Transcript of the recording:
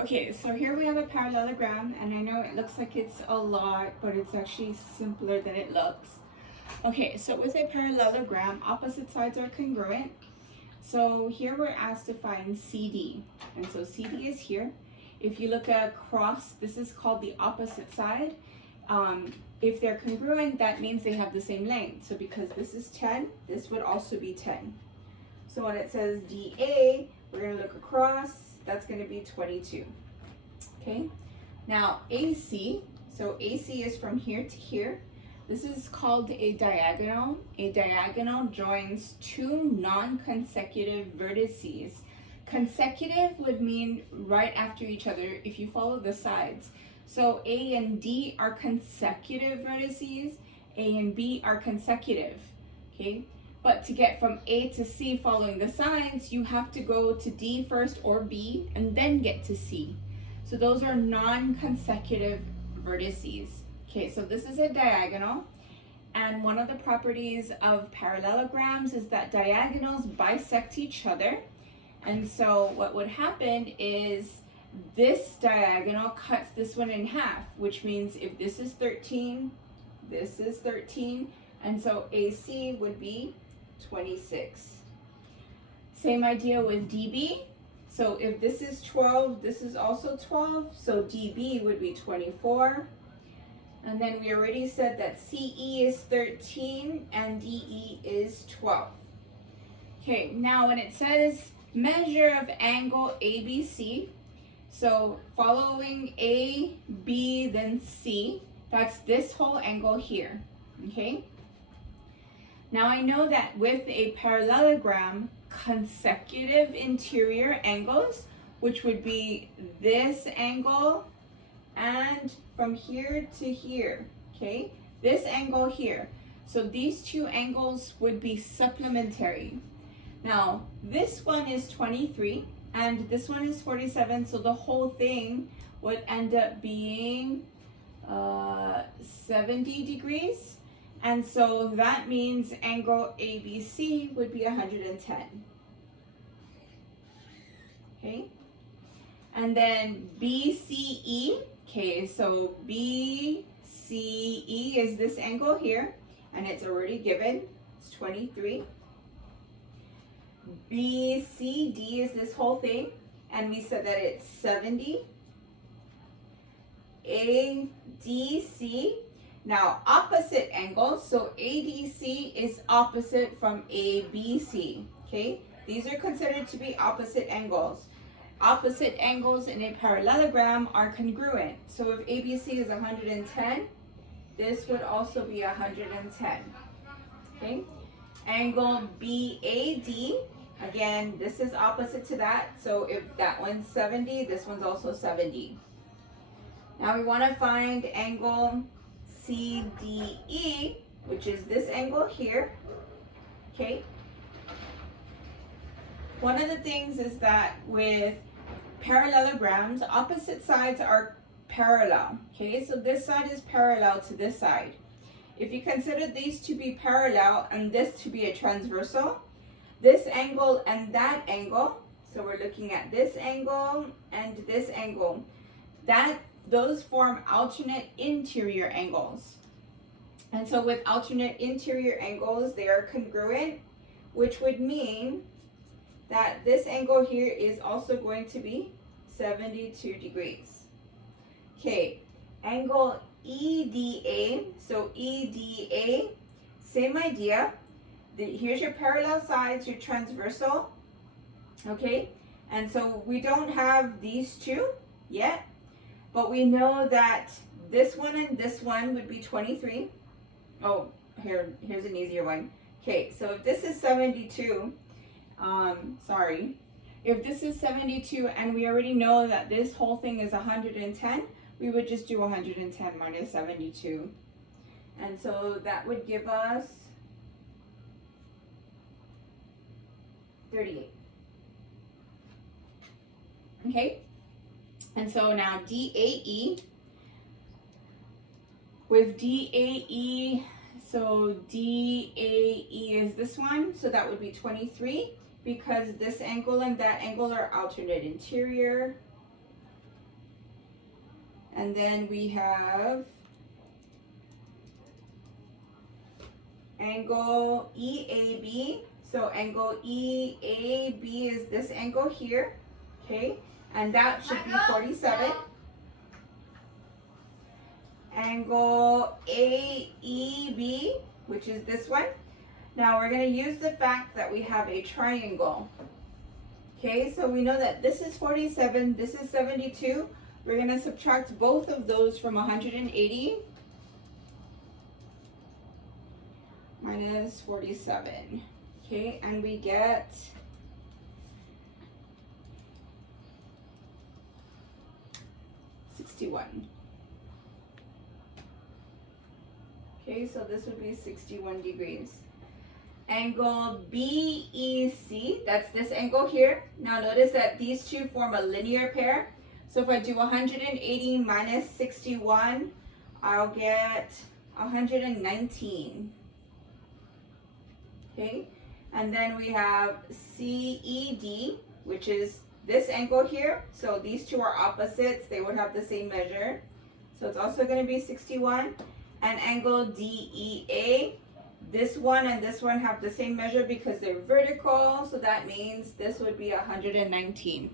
Okay, so here we have a parallelogram, and I know it looks like it's a lot, but it's actually simpler than it looks. Okay, so with a parallelogram, opposite sides are congruent. So here we're asked to find CD, and so CD is here. If you look across, this is called the opposite side. If they're congruent, that means they have the same length. So because this is 10, this would also be 10. So when it says DA, we're going to look across, that's going to be 22. Okay, now AC, so AC is from here to here. This is called a diagonal. A diagonal joins two non-consecutive vertices. Consecutive would mean right after each other if you follow the sides. So A and D are consecutive vertices, A and B are consecutive, okay? But to get from A to C following the sides, you have to go to D first or B and then get to C. So those are non-consecutive vertices. Okay, so this is a diagonal, and one of the properties of parallelograms is that diagonals bisect each other. And so what would happen is this diagonal cuts this one in half, which means if this is 13, this is 13, and so AC would be 26. Same idea with DB. So if this is 12, this is also 12, so DB would be 24. And then we already said that CE is 13 and DE is 12. Okay, now when it says measure of angle ABC, so following A, B, then C, that's this whole angle here, okay? Now I know that with a parallelogram, consecutive interior angles, which would be this angle and from here to here, okay? This angle here. So these two angles would be supplementary. Now, this one is 23 and this one is 47, so the whole thing would end up being 70 degrees. And so that means angle ABC would be 110. Okay? And then BCE, okay, so BCE is this angle here, and it's already given, it's 23. BCD is this whole thing, and we said that it's 70. ADC, now opposite angles, so ADC is opposite from ABC, okay? These are considered to be opposite angles. Opposite angles in a parallelogram are congruent. So if ABC is 110, this would also be 110, okay? Angle BAD, again, this is opposite to that. So if that one's 70, this one's also 70. Now we want to find angle CDE, which is this angle here, okay? One of the things is that with parallelograms, opposite sides are parallel, okay? So this side is parallel to this side. If you consider these to be parallel and this to be a transversal, this angle and that angle, so we're looking at this angle and this angle, those form alternate interior angles. And so with alternate interior angles, they are congruent, which would mean that this angle here is also going to be 72 degrees. Okay, angle EDA, so EDA, same idea. Here's your parallel sides, your transversal, okay? And so we don't have these two yet, but we know that this one and this one would be 23. Oh, here's an easier one. Okay, so if this is 72, if this is 72 and we already know that this whole thing is 110, we would just do 110 minus 72. And so that would give us 38. Okay? And so now DAE, with DAE, so DAE is this one, so that would be 23, because this angle and that angle are alternate interior. And then we have angle EAB. So angle EAB is this angle here, okay? And that should be 47. Angle AEB, which is this one. Now we're going to use the fact that we have a triangle. Okay, so we know that this is 47, this is 72. We're going to subtract both of those from 180 minus 47. Okay, and we get 61. Okay, so this would be 61 degrees. Angle BEC, that's this angle here. Now notice that these two form a linear pair. So if I do 180 minus 61, I'll get 119. Okay, and then we have CED, which is this angle here. So these two are opposites, they would have the same measure. So it's also going to be 61. And angle DEA, this one and this one have the same measure because they're vertical, so that means this would be 119.